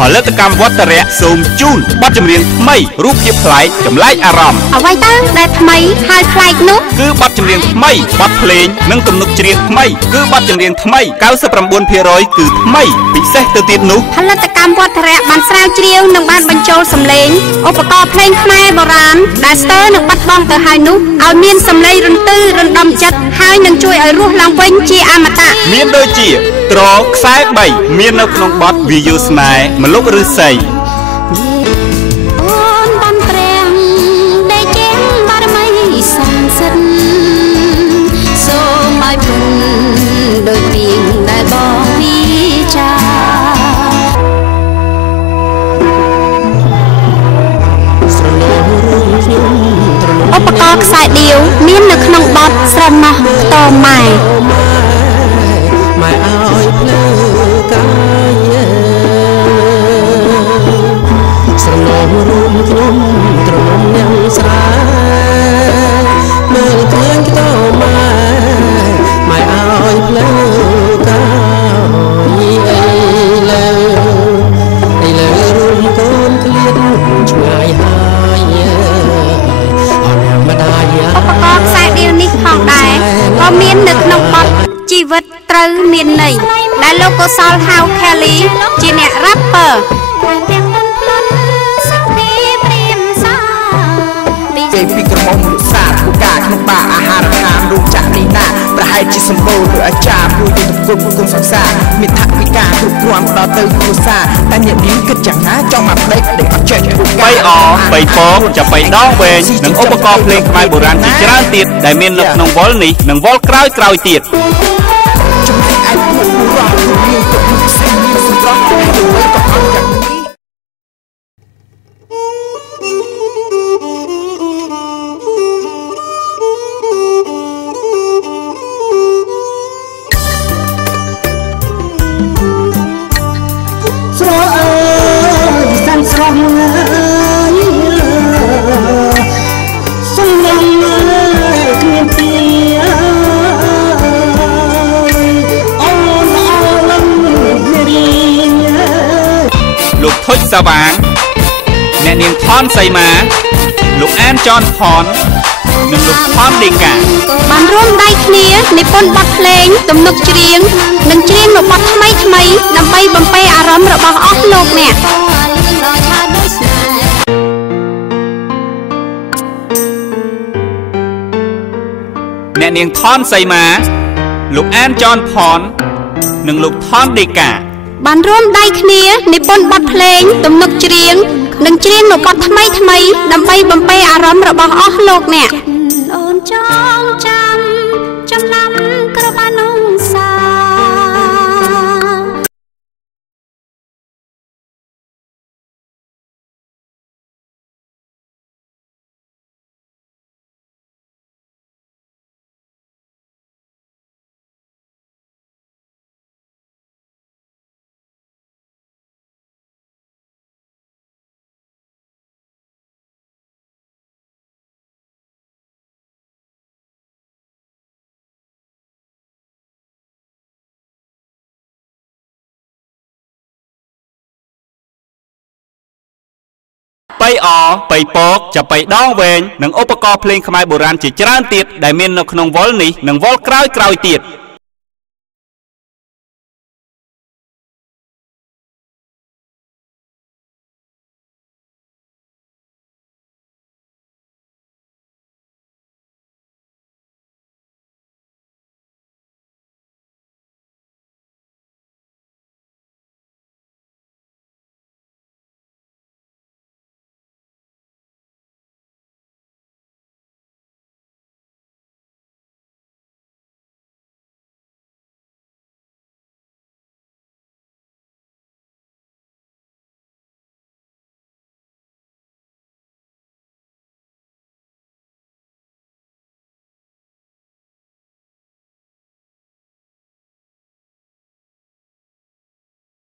ផលិតកម្មវត្តរៈសូមជូនបទចម្រៀងថ្មីរូបភាពប្លែកចម្លែកអារម្មណ៍អ្វីទៅដែលថ្មីហើយប្លែកនោះគឺបទចម្រៀងថ្មីបទភ្លេងនិងទំនុកច្រៀងថ្មីគឺបទចម្រៀងថ្មី 99% គឺថ្មីពិសេសទៅទៀតនោះផលិតកម្មវត្តរៈបានស្រាវជ្រាវនិងបានបញ្ចូលសំឡេងឧបករណ៍ភ្លេងខ្មែរបុរាណដែលស្ទើរនឹងបាត់បង់ទៅហើយនោះឲ្យមានសំឡេងរន្ទឺរណ្ដំចិត្តហើយនឹងជួយឲ្យរស់ឡើងវិញជាអមតៈមានដូចជាត្រខ្សែ3មាននៅក្នុងបទវាយោស្នេហ៍មលុកឫស្សីឧបករណ៍ខ្សែដៀវមាននៅក្នុងបទស្រណោះតម៉ែម៉ែឲ្យភ្លឺកាយស្រណោះរួមខ្ញុំត្រង់ញ៉ាំស្រាមើលឃើញតម៉ែម៉ែឲ្យភ្លឺកាយឥឡូវរួមកូនឃ្លៀតឆ្ងាយហើយឧបករណ៍ខ្សែដៀវនេះផងដែរក៏មាននៅក្នុងបទជីវិតត្រូវមានន័យដែលលោកកុសលហៅ Kelly ជាអ្នក rapper ចេញពីក្រមុំមនុស្សសាស្ត្រគូការក្នុងបារអាហារដ្ឋានរោងចក្រនេះណាប្រហែលជាសម្បូរដោយអាចារ្យមួយទៅគុំគុំសង្សារមានថវិកាគ្រប់គ្រាន់ដល់ទៅគ្រួសារតែអ្នកនាងគិតយ៉ាងណាចង់មកផ្លេចដែលអត់ចេះគូការ3អ3ពកចាប៉ីដងវែងនិងឧបករណ៍ភ្លេងខ្មែរបុរាណជាច្រើនទៀតដែលមាននៅក្នុងវល់នេះនិងវល់ក្រោយទៀតចំណែកឯពួកបុរសគឺមានទឹកផ្សេងមានសម្រាប់ឲ្យទៅក៏អត់យ៉ាងនេះលោកធុចសាវាងអ្នកនាងថនសីមាលោកអានចនផននិងលោកថនដេកាបានរួមដៃគ្នានិពន្ធបទភ្លេងទំនុកច្រៀងនិងច្រៀងនៅបទថ្មីដើម្បីបំពេអារម្មណ៍របស់អស់លោកអ្នកអ្នកនាងថនសីមាលោកអានចនផននិងលោកថនដេកាបានរួមដៃគ្នានិពន្ធបទភ្លេងទំនុកច្រៀងនិងច្រៀងនៅបទថ្មីដើម្បីបំពេអារម្មណ៍របស់អស់លោកអ្នកអូនចងចាំចំណាំក្របានងសា3អ3ពកចាប៉ីដងវែងនិងឧបករណ៍ភ្លេងខ្មែរបុរាណជាច្រើនទៀតដែលមាននៅក្នុងវល់នេះនិងវល់ក្រោយទៀត